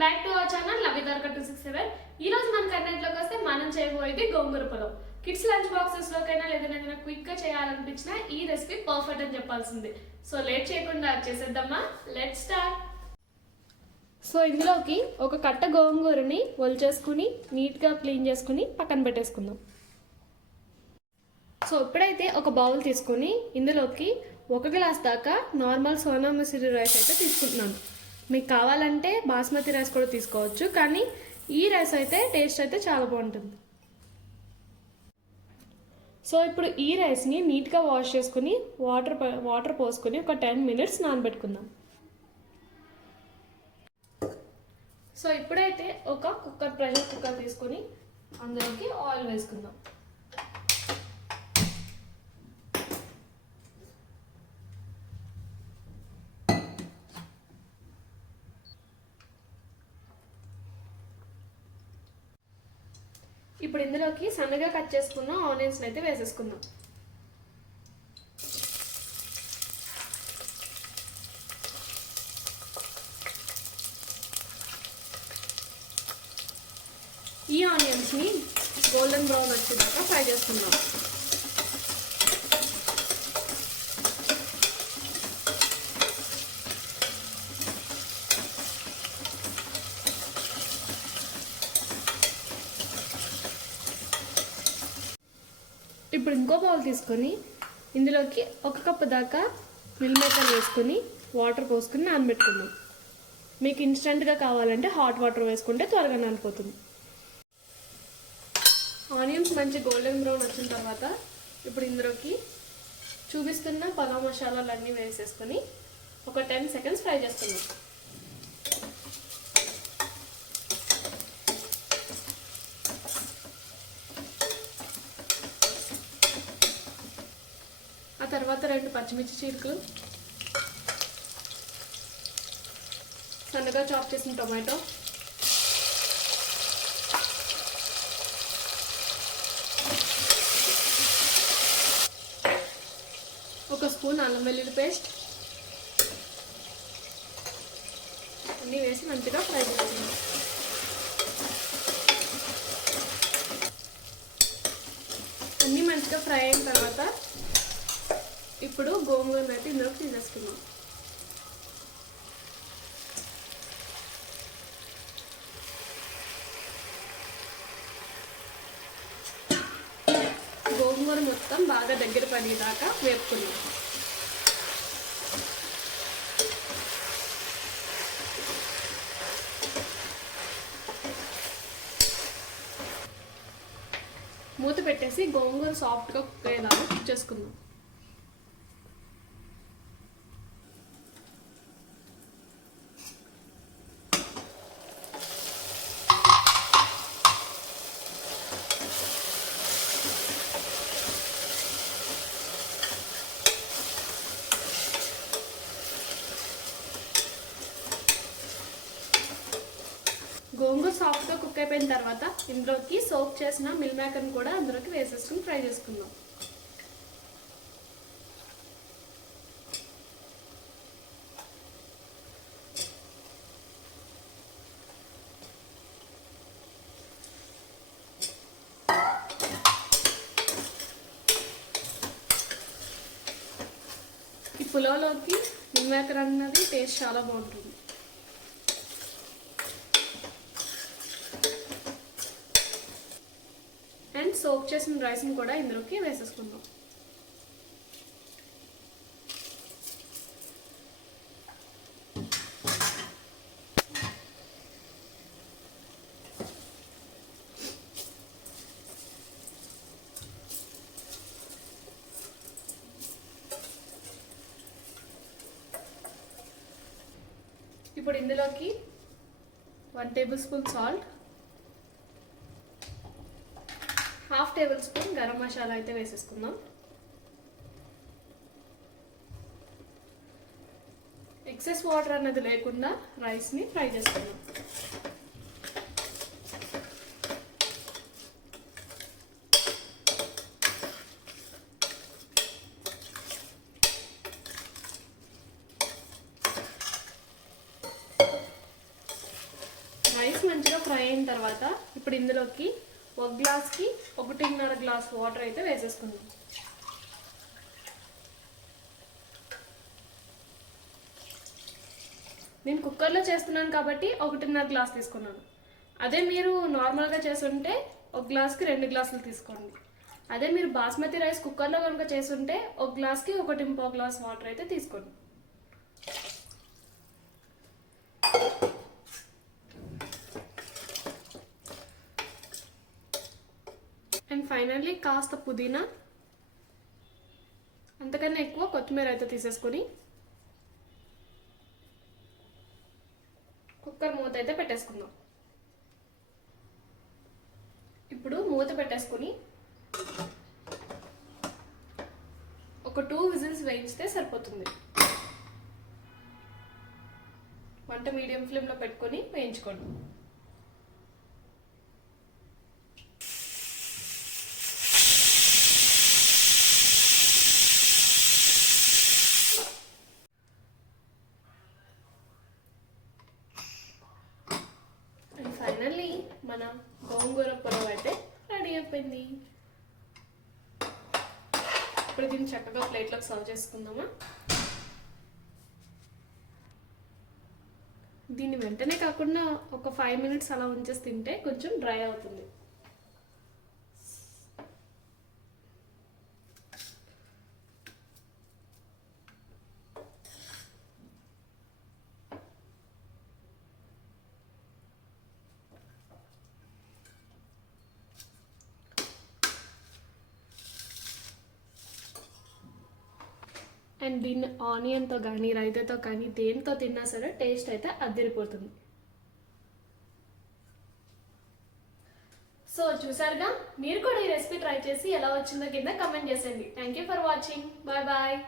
Back to our channel లవిదార్క 267. ఈ రోజు మన కర్నెట్లోకి వస్తే మనం చేయబోయేది gongura pulao. Kids lunch boxes లోకైనా లేదంటే క్విక్ గా చేయాలనిపించిన ఈ రెసిపీ పర్ఫెక్ట్ అని చెప్పాల్సింది. సో లేట్ చేయకుండా చేసేద్దామా, లెట్స్ స్టార్ట్. సో ఇందులోకి ఒక కట్ట గోంగూరని ఒలిచేసుకుని నీట్గా క్లీన్ చేసుకుని పక్కన పెట్టేసుకుందాం. సో ఇప్పుడైతే ఒక బౌల్ తీసుకొని ఇందులోకి 1 గ్లాస్ దాకా నార్మల్ సోనా మసూరి రైస్ అయితే తీసుకుంటున్నాను. మీకు కావాలంటే బాస్మతి రైస్ కూడా తీసుకోవచ్చు, కానీ ఈ రైస్ అయితే టేస్ట్ అయితే చాలా బాగుంటుంది. సో ఇప్పుడు ఈ రైస్ని నీట్గా వాష్ చేసుకుని వాటర్ పోసుకొని ఒక 10 మినిట్స్ నానబెట్టుకుందాం. సో ఇప్పుడైతే ఒక ప్రెషర్ కుక్కర్ తీసుకొని అందులోకి ఆయిల్ వేసుకుందాం. ఇప్పుడు ఇందులోకి సన్నగా కట్ చేసుకున్న ఆనియన్స్ అయితే వేసేసుకుందాం. ఈ ఆనియన్స్ని గోల్డెన్ బ్రౌన్ వచ్చేదాకా ఫ్రై చేసుకుందాం. ఇప్పుడు ఇంకో బౌల్ తీసుకొని ఇందులోకి 1 కప్పు దాకా మిల్ మేకర్ వేసుకొని వాటర్ పోసుకుని నానబెట్టుకుందాం. మీకు ఇన్స్టెంట్గా కావాలంటే హాట్ వాటర్ వేసుకుంటే త్వరగా నానిపోతుంది. ఆనియన్స్ మంచి గోల్డెన్ బ్రౌన్ వచ్చిన తర్వాత ఇప్పుడు ఇందులోకి చూపిస్తున్న పలావ్ మసాలాలన్నీ వేసేసుకొని ఒక 10 సెకండ్స్ ఫ్రై చేసుకుందాం. ఆ తర్వాత 2 పచ్చిమిర్చి చీలికలు, సన్నగా చాప్ చేసిన టొమాటో, ఒక స్పూన్ అల్లం వెల్లుల్లి పేస్ట్ అన్నీ వేసి మంచిగా ఫ్రై చేసుకుందాం. అన్నీ మంచిగా ఫ్రై అయిన తర్వాత ఇప్పుడు గోంగూరను అయితే ఇందులోకి తీసేసుకుందాం. గోంగూర మొత్తం బాగా దగ్గర పడేదాకా వేపుకుందాం. మూత పెట్టేసి గోంగూర సాఫ్ట్గా కుక్ అయ్యేదాకా కుక్ చేసుకుందాం. గోంగూర సాఫ్ట్గా కుక్ అయిపోయిన తర్వాత ఇందులోకి సోక్ చేసిన మిల్ మేకర్ని కూడా అందులోకి వేసేసుకుని ఫ్రై చేసుకుందాం. ఈ పులావ్లోకి మిల్ మేకర్ అన్నది టేస్ట్ చాలా బాగుంటుంది. అండ్ సోక్ చేసిన రైస్ని కూడా ఇందులోకి వేసేసుకుందాం. ఇప్పుడు ఇందులోకి 1 table spoon salt, 1/2 table spoon garam masala అయితే వేసేసుకుందాం. ఎక్సెస్ వాటర్ అనేది లేకుండా రైస్ని ఫ్రై చేసుకుందాం. రైస్ మంచిగా ఫ్రై అయిన తర్వాత ఇప్పుడు ఇందులోకి 1 గ్లాస్కి 1.5 గ్లాస్ వాటర్ అయితే వేసేసుకుందాం. నేను కుక్కర్లో చేస్తున్నాను కాబట్టి 1.5 గ్లాస్ తీసుకున్నాను. అదే మీరు నార్మల్గా చేస్తుంటే 1 గ్లాస్కి 2 గ్లాసులు తీసుకోండి. అదే మీరు బాస్మతి రైస్ కుక్కర్లో కనుక చేస్తుంటే 1 గ్లాస్కి 1.5 గ్లాస్ వాటర్ అయితే తీసుకోండి. అండ్ ఫైనల్లీ కాస్త పుదీనా, అంతకన్నా ఎక్కువ కొత్తిమీర అయితే తీసేసుకొని కుక్కర్ మూత అయితే పెట్టేసుకుందాం. ఇప్పుడు మూత పెట్టేసుకొని ఒక 2 విజిల్స్ వేయించితే సరిపోతుంది. మంట మీడియం ఫ్లేమ్లో పెట్టుకొని వేయించుకోండి. అండ్ ఫైనల్లీ మన గోంగూర పులావ్ అయితే రెడీ అయిపోయింది. ఇప్పుడు దీన్ని చక్కగా ప్లేట్లోకి సర్వ్ చేసుకుందామా. దీన్ని వెంటనే కాకుండా ఒక 5 మినిట్స్ అలా ఉంచేసి తింటే కొంచెం డ్రై అవుతుంది. అండ్ దీన్ని ఆనియన్తో కానీ రైతాతో కానీ దేనితో తిన్నా సరే టేస్ట్ అయితే అదిరిపోతుంది. సో చూసారుగా, మీరు కూడా ఈ రెసిపీ ట్రై చేసి ఎలా వచ్చిందో కింద కమెంట్ చేసేయండి. Thank you for watching. Bye bye.